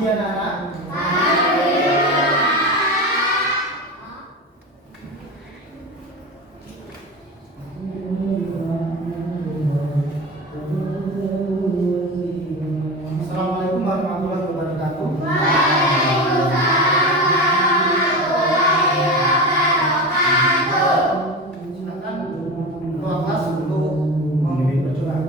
Pagi anak-anak. Assalamualaikum warahmatullahi wabarakatuh. Silakan ketua kelas untuk memimpin berdoa.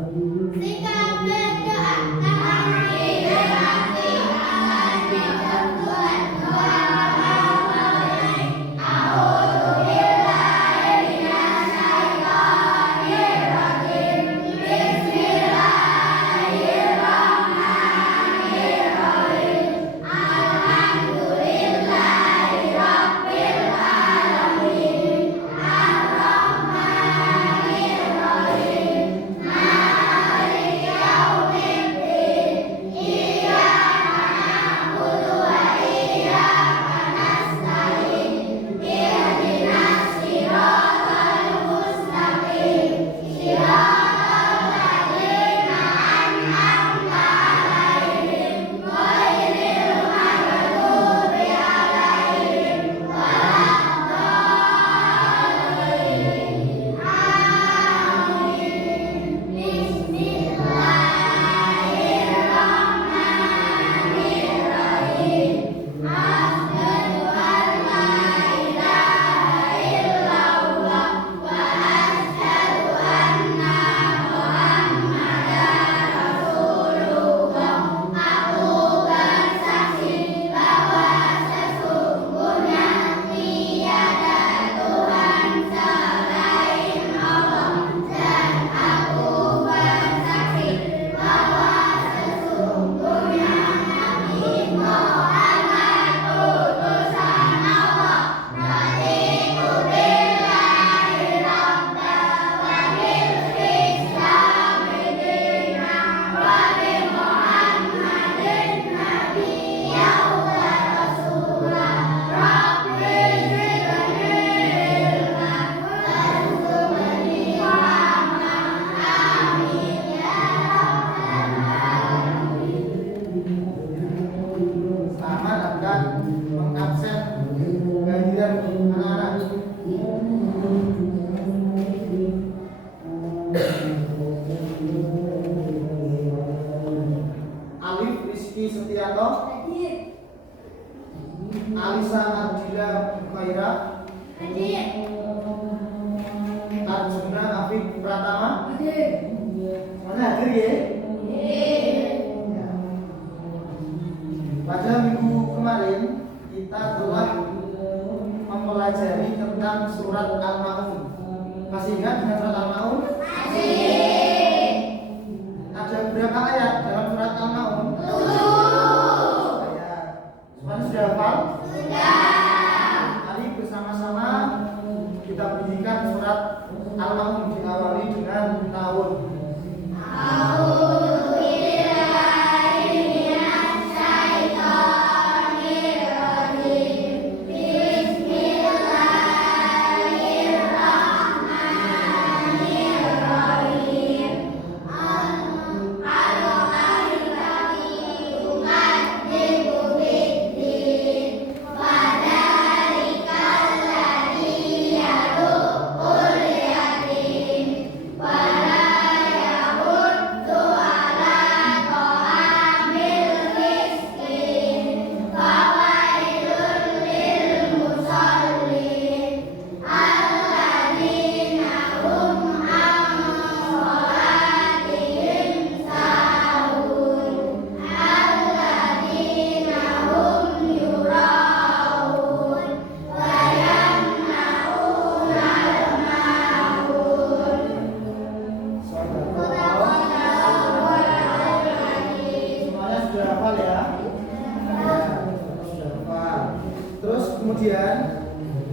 Alif Rizky Setianto, Alisa Ardila Khaira, Arjuna Afif Pratama. Mana hadir ya? Pada minggu kemarin kita telah mempelajari tentang surat Al-Ma'un. Masih ingat dengan surat Al-Ma'un? Ada berapa ayat dalam surat Al-Ma'un? 7 ayat. Semuanya sudah hafal? Sudah. Mari bersama-sama kita bunyikan surat Al-Ma'un, diawali dengan tahun. Kemudian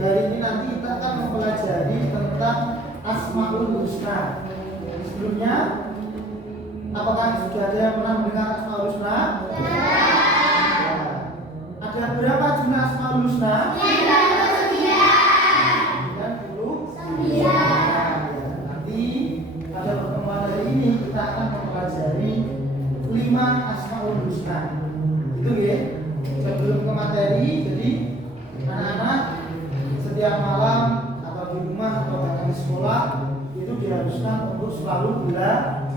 hari ini nanti kita akan mempelajari tentang Asmaul Husna. Sebelumnya, apakah sudah ada yang pernah mendengar Asmaul Husna? Ya. Ada berapa jumlah Asmaul Husna? 99. Nanti pada pertemuan hari ini kita akan mempelajari 5 Asmaul Husna. Itu ya. Sebelum ke materi, jadi anak-anak setiap malam atau di rumah atau bahkan di sekolah itu diharuskan untuk selalu belajar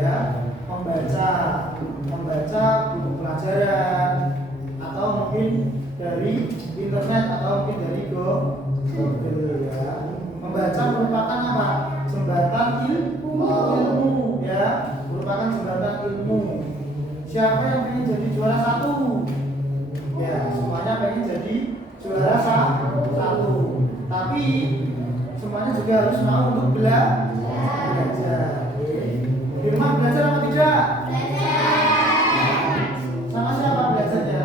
ya, membaca buku pelajaran atau mungkin dari internet atau mungkin dari Google ya. Membaca merupakan apa? Jembatan ilmu ya, merupakan jembatan ilmu. Siapa yang ingin jadi juara satu? Ya, semuanya pengen jadi juara satu. Tapi semuanya juga harus mau untuk belajar. Di rumah belajar apa tidak? Sama siapa belajarnya?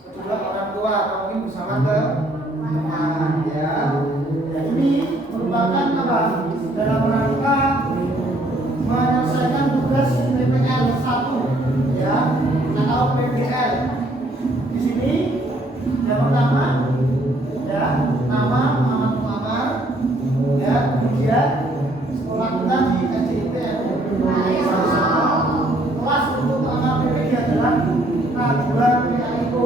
Sama kedua orang tua atau mungkin bersama teman ya. Ya ini merupakan apa? Dalam rangka menyelesaikan tugas PPL 1 ya atau PPL. Di sini yang pertama ya nama Muhammad Muhammad ya, kemudian sekolah kita di SDIP kelas untuk anak PPG adalah K2 PAIO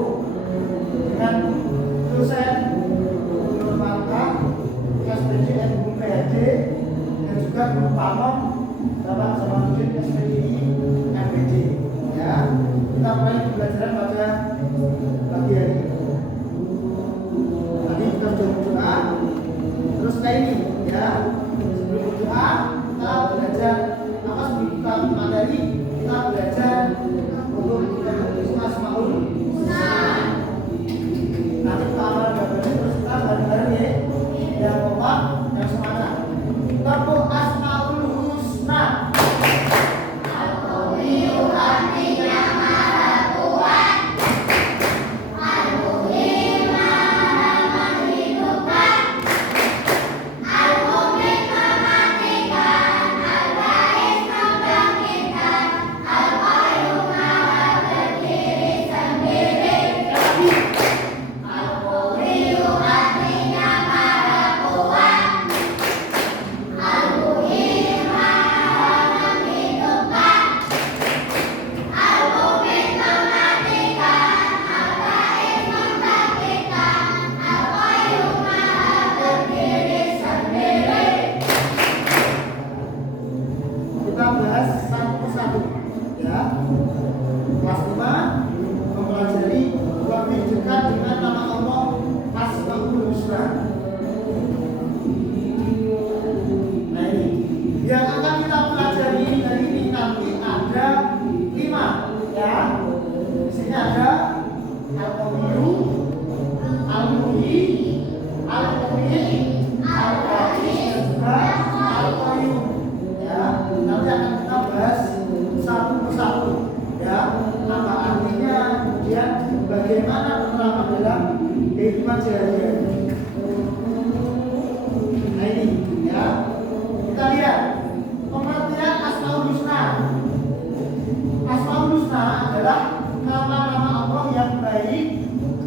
dengan dosen Guru Mata SPDN Bung PHD dan juga Guru Pamong Bapak Zamanuddin SPDI MPD ya. Kita mulai pembelajaran pada pagi hari ini. Tadi kita sudah berdoa, terus kayak ini ya. Sebelum berdoa kita belajar apa? Sebelum kita materi kita belajar untuk Asmaul Husna. Nanti kita amal gambarnya terus kita bareng-bareng ya. Yang kompak, yang semangat. Tepuk Asmaul Husna.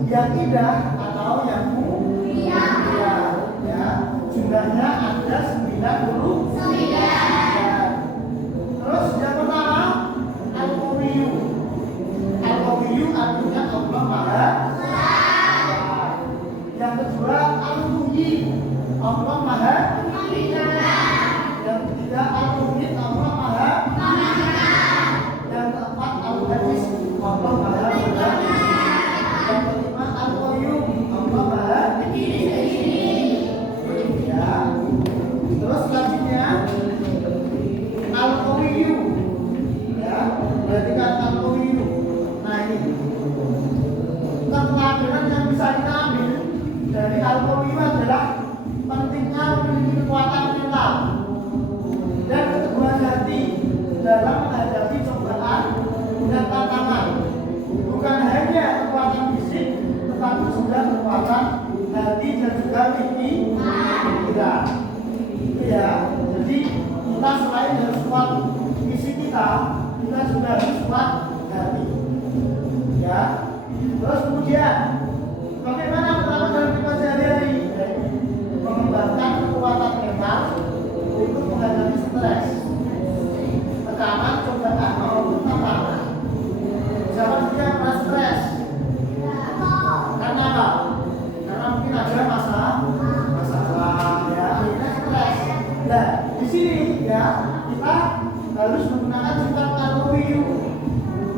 Yang indah atau yang mulia ya. Jumlahnya ada 99. Terus yang pertama Al-Qawiyyu. Al-Qawiyyu artinya Allah Maha Kuat. Yang kedua Al-Muhyi, Allah Maha Menyembuhkan. Yang ketiga Al-Muhyi, Allah Maha Memaafkan. Yang keempat Al-Hadis, Allah Maha Berhati. Yang kelima Al-Qayyum, Allah Maha Berdiri sendiri ya. Terus selanjutnya Al-Qawiyyu ya, berarti kan Al-Qawiyyu. Nah ini pelajaran yang bisa kita ambil dari Al-Qawiyyu adalah pentingnya memiliki kekuatan mental dan keteguhan hati dalam menghadapi cobaan dan tantangan. Bukan hanya kekuatan fisik, tetapi juga kekuatan hati dan juga pikiran. Itu ya. Jadi kita selain harus kuat fisik kita juga harus kuat hati. Ya. Terus kemudian bagaimana pertama dalam kita sehari-hari? Mengembangkan kekuatan mental untuk menghadapi stres, tekanan, cobaan maupun Nah, di sini ya kita harus menggunakan sifat al-qawiyu.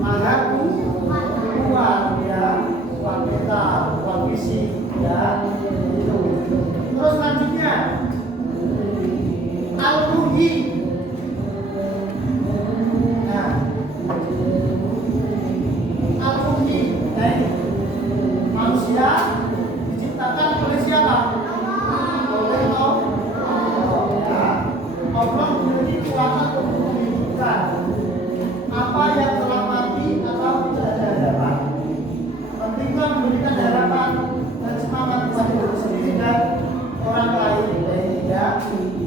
Magaku kuat ya, kuat mental, kuat fisik ya. Itu. Terus selanjutnya al-muhyi. Nah, al-muhyi. Nah, ini manusia diciptakan oleh siapa? Oleh Allah ya. Allah memiliki kuasa untuk menghidupkan apa yang telah mati atau tidak ada harapan. Pentinglah memberikan harapan dan semangat kepada diri sendiri dan orang lain. Sehingga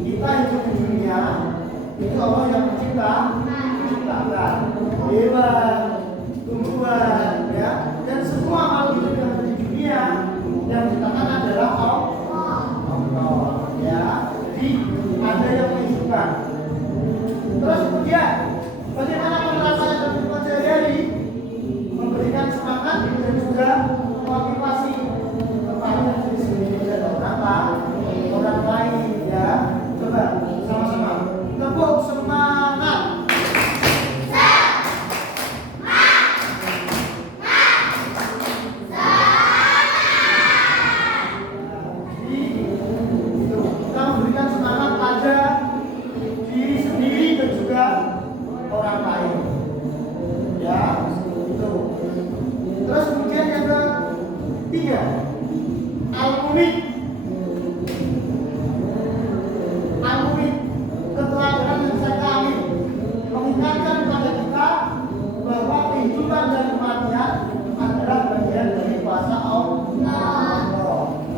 kita hidup di dunia itu Allah yang menciptakan hewan, tumbuhan, ya, dan semua makhluk hidup yang ada di dunia yang diciptakan adalah Allah, ya. Jadi ada yang menghidupkan. Terus kemudian bagaimana penerapannya dalam kehidupan sehari-hari? Memberikan semangat dan juga motivasi kepada diri sendiri dan orang lain, ya. Coba sama-sama tepuk semangat. Orang lain, ya, itu. Terus kemudian yang ketiga, al-mu'min. Al-mu'min, keteladanan yang saya kami mengingatkan kepada kita bahwa kehidupan dan kematian adalah bagian dari kuasa Allah.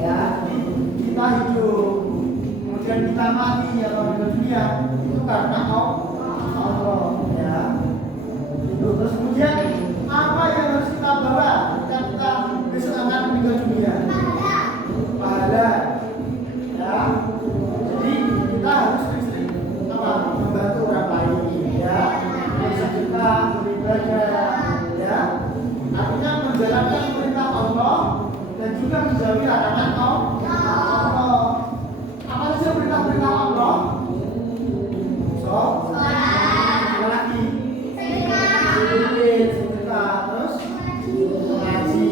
Ya, kita hidup, kemudian kita mati ya meninggal dunia itu karena Allah, ya. Itu. Terus kemudian apa yang harus kita bawa ketika kita besok akan meninggal dunia? Pahala, ya. Jadi kita harus sering membantu orang lain, ya. Bersedekah, beribadah, ya. Artinya menjalankan perintah Allah dan juga menjauhi larangan Allah. Apa saja perintah-perintah Allah? Terus mengaji,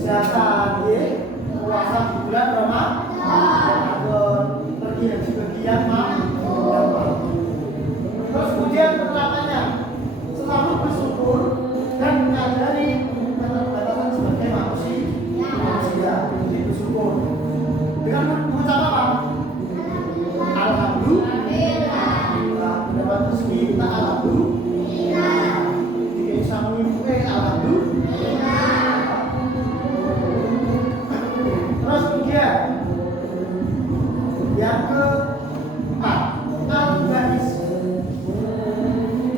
zakat, puasa di bulan Ramadan, pergi haji bagian terus kemudian penerapannya selalu bersyukur dan menyadari keterbatasan sebagai manusia. Jadi bersyukur dengan mengucap apa? Alhamdulillah. Mendapat rezeki kita alhamdulillah. Terus kemudian yang keempat, al-bais.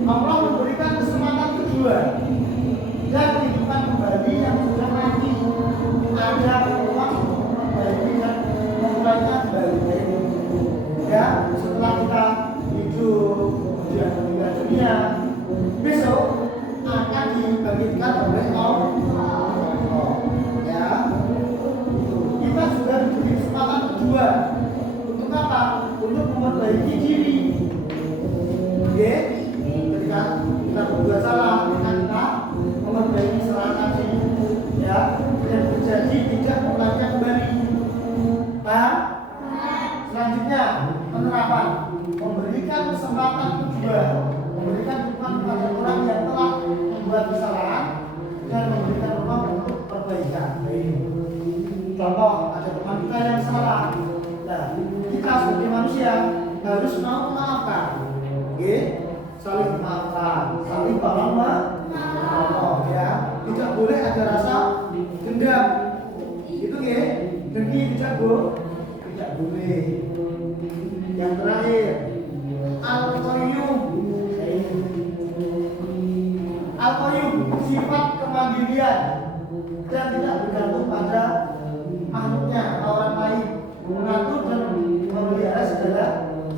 Allah memberikan kesempatan kedua dan kehidupan kembali yang sudah mati. Ada peluang untuk memperbaiki dan memulainya kembali. Ya, setelah kita hidup kemudian meninggal dunia, besok akan dibangkitkan oleh Allah, ya. Kita juga diberi kesempatan kedua untuk apa? Untuk memperbaiki diri. Oke? Ketika kita berbuat salah, kita memperbaiki kesalahan tadi, ya, dan terjadi tidak mengulanginya kembali. Paham? Selanjutnya penerapan memberikan kesempatan kedua, memberikan hukuman kepada orang yang telah membuat kesalahan dan memberikan ruang untuk perbaikan. Contoh, ada teman kita yang salah. Nah, kita sebagai manusia harus mau memaafkan. Oke? Saling memaafkan, saling tolong menolong, ya. Tidak boleh ada rasa dendam. Itu ya, dengki tidak boleh. Yang terakhir, al-qayyum. Al-qayyum sifat kemandirian dan tidak bergantung pada makhluknya atau orang lain, mengatur dan memelihara segala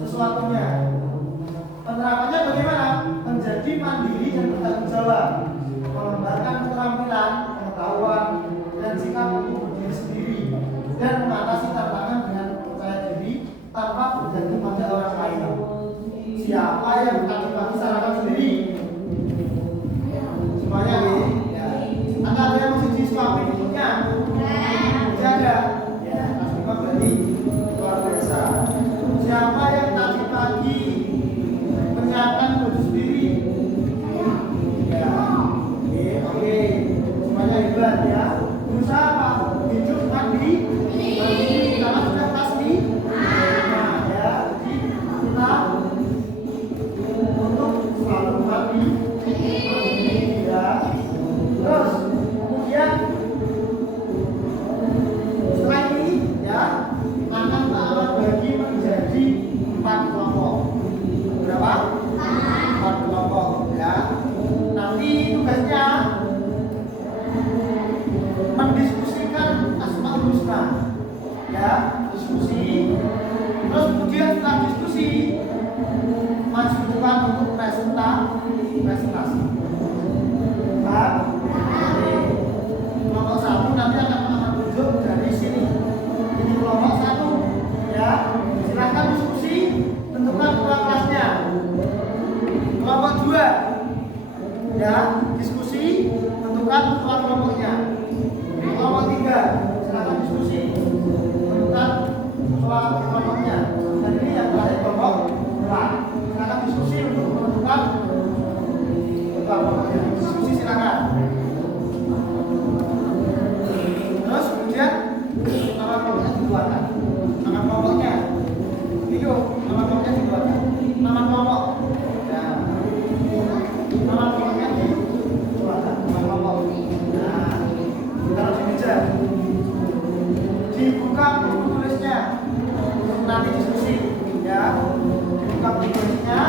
sesuatunya. Penerapannya bagaimana? Menjadi mandiri dan bertanggung jawab, mengembangkan keterampilan, pengetahuan dan sikap untuk berdiri sendiri dan mengatasi tantangan dengan percaya diri tanpa bergantung pada orang lain. Siapa yang tadi pagi sarapan sendiri? Semuanya nih. Ya. Ada yang masih disuapin hidupnya? Jaga. Ya, Mas berarti luar biasa. Siapa yang tadi pagi menyiapkan baju sendiri? Ya. Oke. Semuanya hebat ya. Berusaha apa? Hidup mandi. Kalau sudah pasti. Nah, ya. Jadi kita untuk selalu mandi. Ya. Terus kemudian setelah ini ya akan Ta'ala bagi menjadi 4 kelompok. Berapa? 4 kelompok ya. Nanti tugasnya mendiskusikan Asmaul Husna ya, diskusi. Terus kemudian setelah diskusi maju depan untuk presentasi. Paham? Kelompok 1 nanti akan menunjuk dari sini. Ini kelompok 1 ya. Silakan diskusi, tentukan ketua kelasnya. Kelompok 2 ya, diskusi, tentukan ketua kelompoknya. Kelompok 3 silakan diskusi, tentukan ketua kelompoknya. Dan ini yang terakhir kelompok 4. Silakan diskusi untuk menentukan ketua kelompoknya. Diskusi silakan. Terus kemudian nama kelompoknya dikeluarkan. Nama kelompoknya itu nama kelompoknya dikeluarkan. Nama kelompok ya. Nama kelompoknya dikeluarkan. Nama kelompok. Nah, ditaruh di meja. Dibuka buku tulisnya untuk nanti diskusi ya. Dibuka buku tulisnya,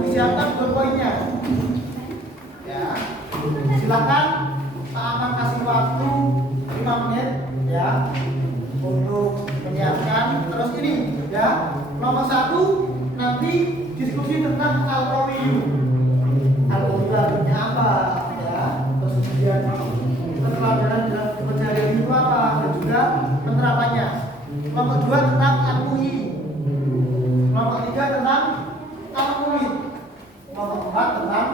disiapkan poin-poinnya ya. Silakan Pak akan kasih waktu 5 menit ya untuk menyiapkan. Terus ini ya, nomor 1 nanti diskusi tentang al-qawiyu. Al-qawiyu artinya apa ya? Terus kemudian penerapan dalam kepercayaan itu apa dan juga penerapannya. Nomor 2 tentang al-muhi. Nomor 3 tentang al-muhid. Nomor 4 tentang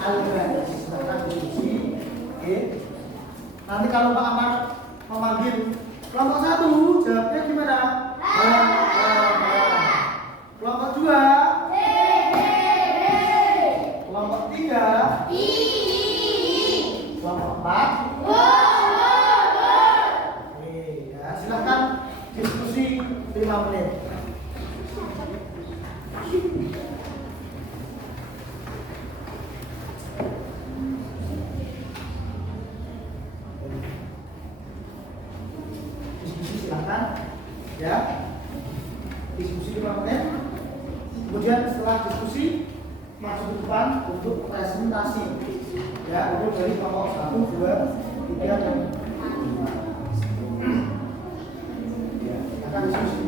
al-ghadas. Tentang diskusi. Oke. Nanti kalau Pak Amar memanggil kelompok 1, jawabnya gimana? Kelompok 2, kelompok 3, kelompok 4. Oke, ya, silakan diskusi 5 menit. Silakan ya, diskusi 5 menit. Kemudian setelah diskusi masuk ke depan untuk presentasi ya, untuk dari kelompok 1, 2, 3 dan 5 ya, akan diskusi.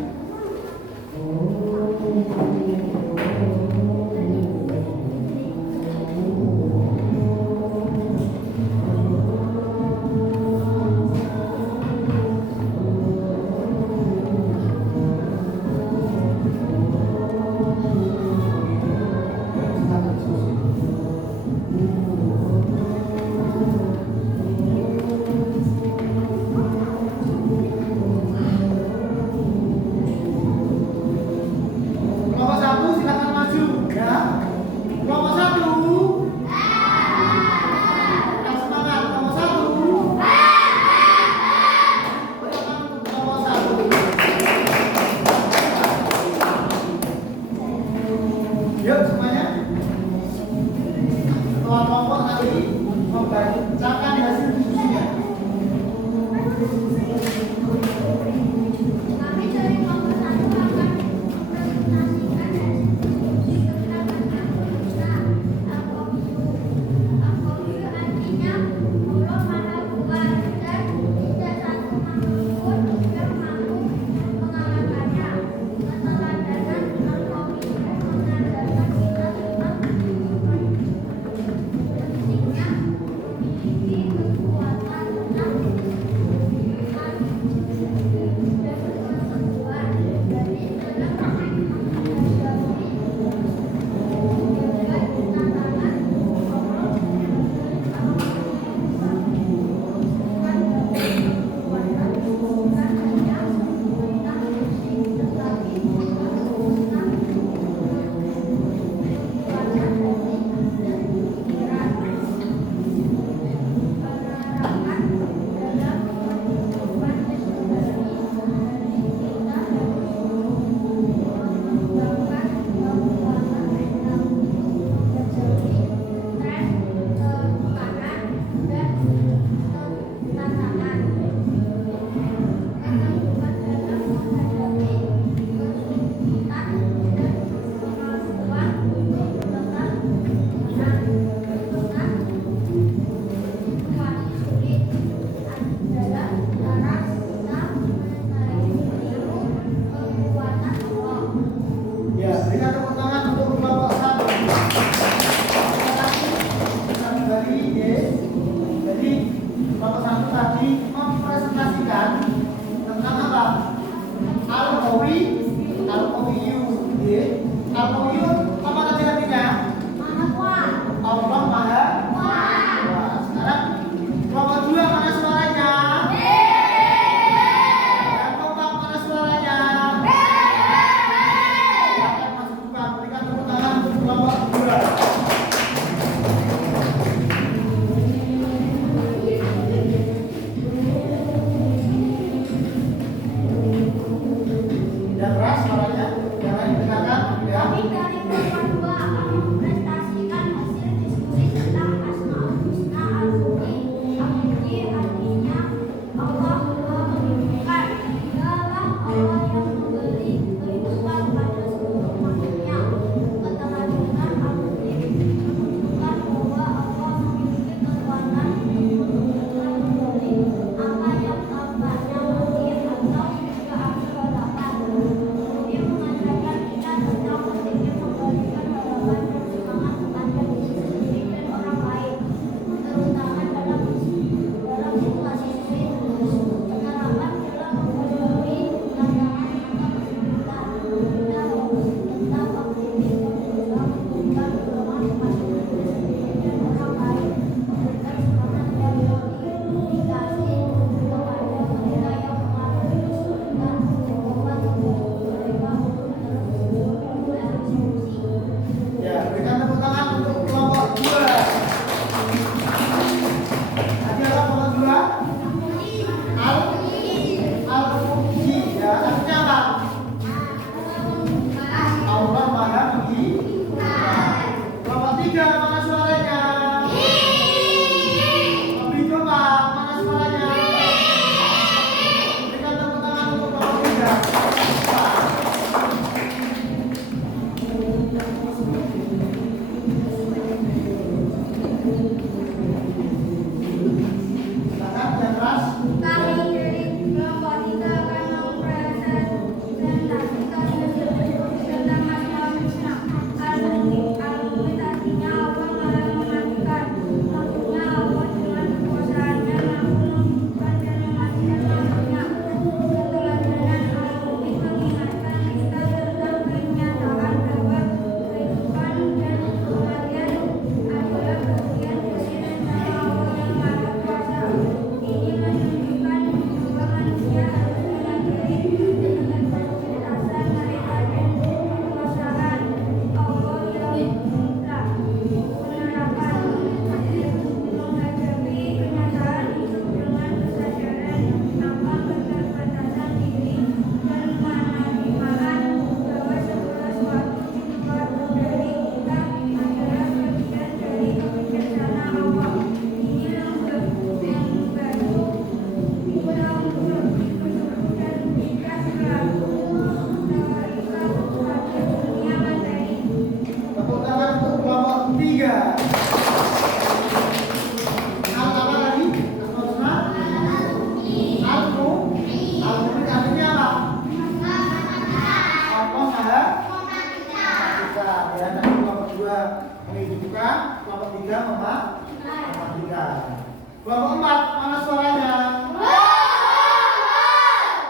Kelompok 4, mana suaranya?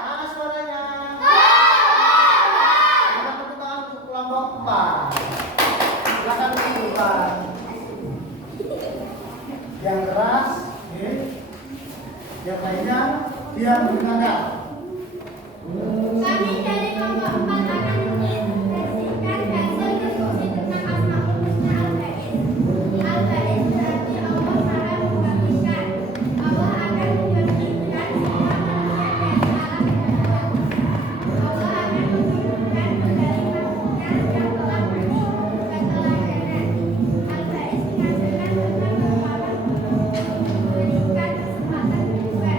Mana suaranya? Kita tepuk tangan untuk kelompok 4. Silakan tunjukkan. Yang keras, oke. Yang lainnya dia mendengarkan. Kami dari kelompok 4 akan mengintegrasikan hasil diskusi tentang Asmaul Husna Al-Ba'is. Al-Ba'is berarti Allah Maha Membangkitkan. Allah akan membangkitkan semua manusia dari alam bawah. Allah akan menghidupkan kembali makhluknya yang telah mati keteladanan. Al-Ba'is mengajarkan tentang kekuatan untuk memberikan kesempatan kedua.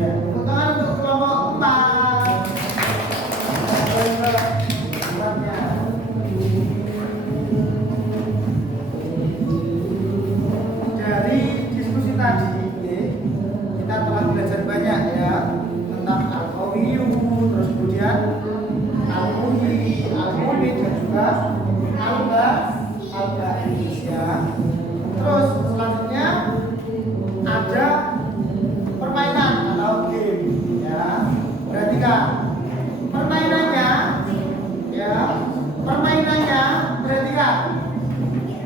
Tepuk tangan untuk kelompok 4. Dari diskusi tadi, kita telah belajar banyak ya tentang al-qawiyyu, terus kemudian al-muhyi, al-mumit dan juga al-ba'is ya. Terus selanjutnya ada permainan atau game ya. Perhatikan permainannya ya. Permainannya perhatikan.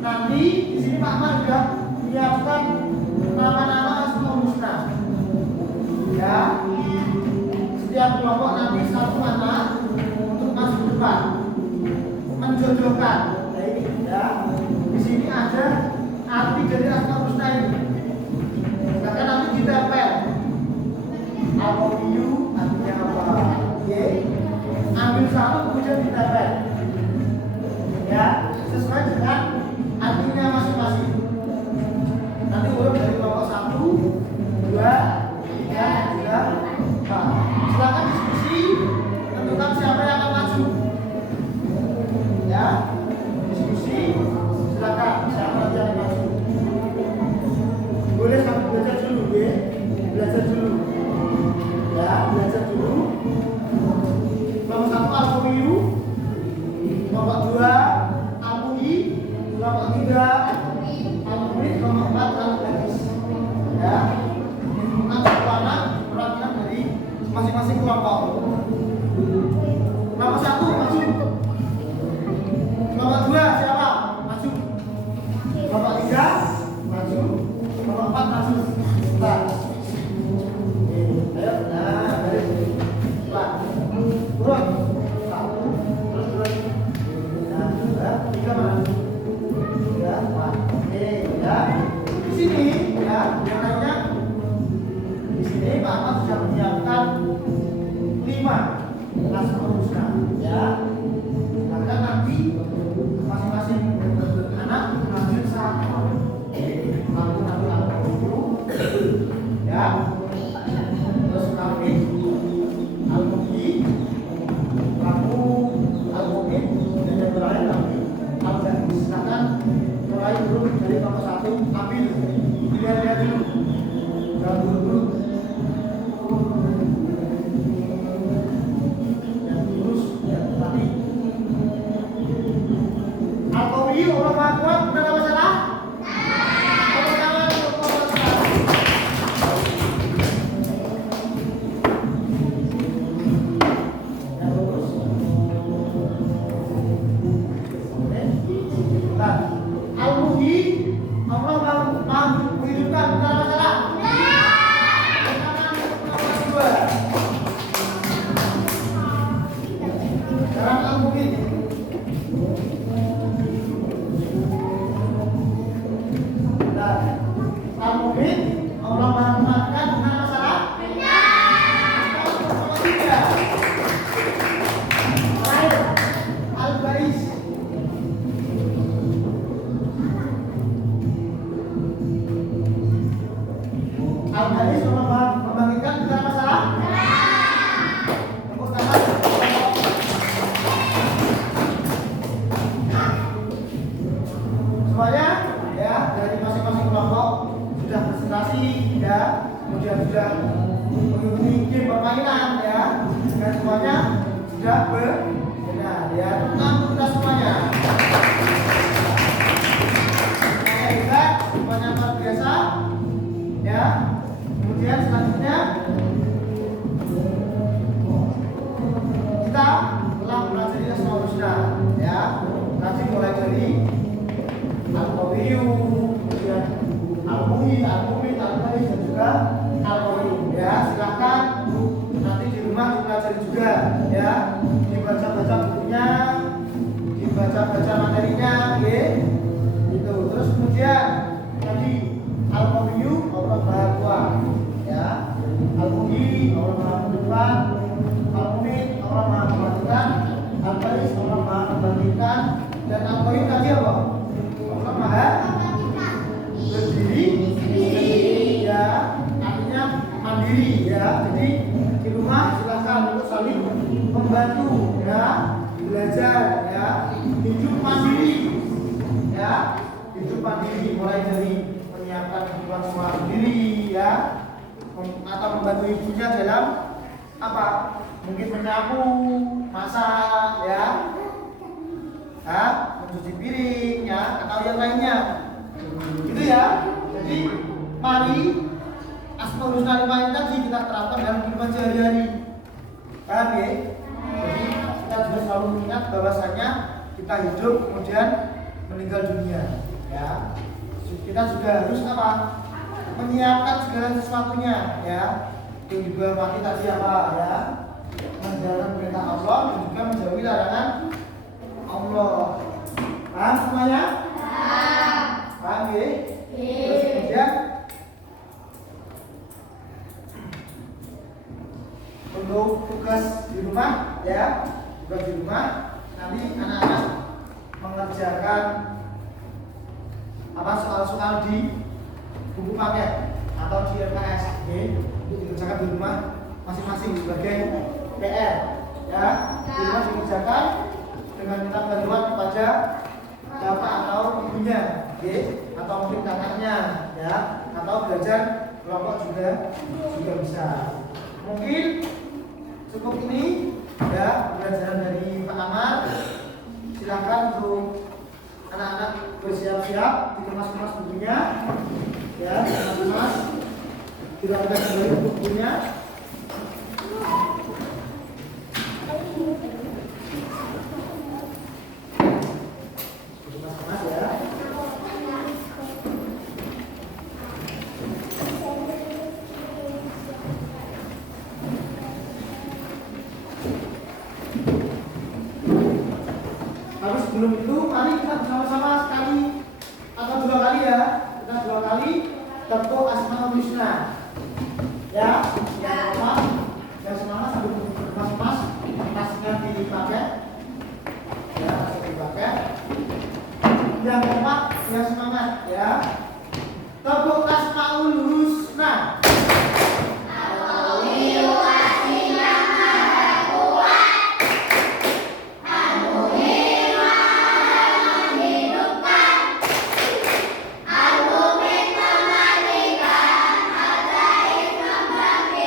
Nanti di sini Pak Ahmad sudah menyiapkan nama-nama Asmaul Husna. Ya. Setiap kelompok nanti satu anak untuk masuk ke depan menjodohkan. Baik ya. Di sini ada arti dari Asmaul Husna ini. Silakan nanti ditempel. Al-qawiyyu artinya apa? Ya. Ambil satu kemudian ditempel. Ya, sesuai dengan artinya masing-masing. Nanti urut dari kelompok 1, 2, 3, 4. Silakan diskusi, tentukan siapa yang akan maju. Ya, diskusi, silakan siapa yang akan maju. Boleh kamu belajar dulu, ya? Belajar dulu. Ya, belajar dulu. Kelompok 1 al-qawiyyu, kelompok 2 al-muhyi, kelompok 3 al-mumit, kelompok 4 al-ba'is. Ya. Satu anak perwakilan dari masing-masing kelompok. Kelompok 1 maju. Kelompok 2 siapa? Maju. Kelompok 3 maju. Kelompok 4 maju. Sebentar. Ayo, nah, dari sini. Cepat. Turun. 1, terus turun. Nah, 2, 3 mana? 3, 4. Oke, ya. Di sini ya, yang lainnya di sini Pak Ahmad sudah menyiapkan 5 Asmaul Husna ya. Maka nanti masing-masing anak mengambil satu. Aku nanti al-qawiyyu ya. Terus nanti al-muhyi, aku al-mumit dan yang terakhir nanti al-ba'is. Silakan mulai dulu dari kelompok 1 ambil. Lihat dulu. Jangan buru-buru. Yang lurus, yang rapi. Al-qawiyyu Allah Maha Kuat, benar apa salah? Tepuk tangan untuk kelompok 1. Yang lurus. Oke. Bentar. Al-muhyi Allah Maha menghidupkan, benar apa salah? Sekarang al-mumit. Nah, al-mumit Allah Maha menguatkan, benar apa salah? Nomor 3. Terakhir al-ba'is. Al-Baris membangkitkan bukan masalah? Tepuk tangan. Semuanya ya dari masing-masing kelompok sudah presentasi ya, kemudian sudah mengikuti game permainan ya, dan semuanya sudah benar ya. Tentang kita semuanya. Hebat, semuanya luar biasa ya. Kemudian selanjutnya kita telah mempelajari Asmaul Husna ya. Nanti mulai dari Al-Qawiyu, kemudian Al-Muhyi, Al-Mumin, Al-Baris dan juga Al-Qawiyu ya. Silakan nanti di rumah dipelajari juga ya, dibaca-baca bukunya, dibaca-baca materinya oke. Itu terus kemudian tadi Al-Qawiyu Allah Maha Kuat ya, Al-Muhyi Allah Maha Mendepan, Al-Mumin Allah Maha Mematikan, Al-Baris Allah Maha Membangkitkan, dan Al-Qawiyu tadi apa? Allah Maha berdiri ya, artinya mandiri ya. Jadi di rumah silakan untuk saling membantu ya, belajar ya, hidup mandiri ya, hidup mandiri mulai dari menyiapkan kebutuhan semua sendiri ya, atau membantu ibunya dalam apa? Mungkin menyapu, masak ya, mencuci piring ya, atau yang lainnya gitu ya. Jadi mari Asmaul Husna 5 ini tadi kita terapkan dalam kehidupan sehari-hari. Paham ya? Jadi kita juga selalu mengingat bahwasanya kita hidup kemudian meninggal dunia ya. Kita juga harus apa? Menyiapkan segala sesuatunya ya. Yang juga mati tadi apa ya? Menjalankan perintah Allah dan juga menjauhi larangan Allah. Paham semuanya? Paham ya? Terus kemudian untuk tugas di rumah ya, tugas di rumah nanti anak-anak mengerjakan apa soal-soal di buku paket atau di LKS ya, untuk dikerjakan di rumah masing-masing sebagai PR ya. Di rumah dikerjakan dengan minta bantuan kepada bapak atau ibunya ya, atau mungkin kakaknya ya, atau belajar kelompok juga bisa. Mungkin cukup ini ya pembelajaran dari Pak Amar. Silakan untuk anak-anak bersiap-siap, dikemas-kemas bukunya ya, dikemas-kemas, dirapikan kembali bukunya. Dikemas-kemas ya. Tapi sebelum itu mari kita bersama-sama sekali atau dua kali ya, kita dua kali tepuk Asmaul Husna ya. Yang pertama yang semangat sambil bermas-mas, tasnya dipakai ya, tasnya dipakai. Yang keempat yang semangat ya, tepuk Asmaul Husna. Al-Mumin mematikan, Al-Baris membangkitkan.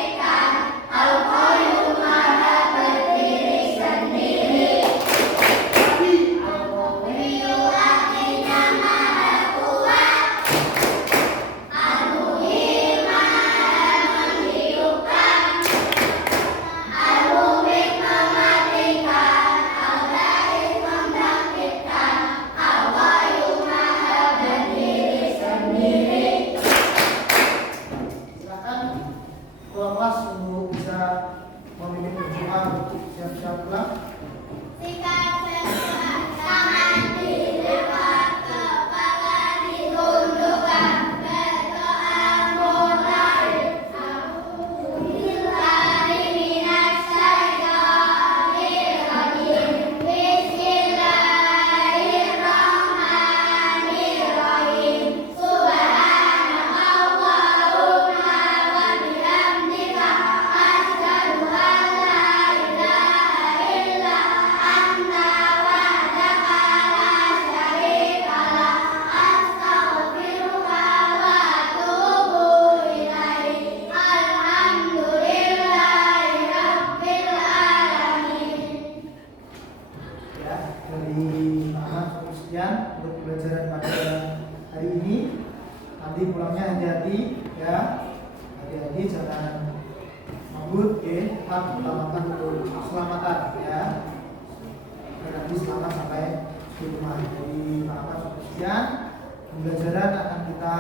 sekian pembelajaran akan kita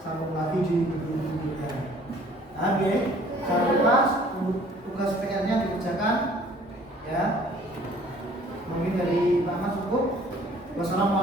sambung lagi di video berikutnya. Oke, jangan lupa tugas PR-nya dikerjakan ya. Mungkin dari Pak Mas cukup. Wassalamualaikum.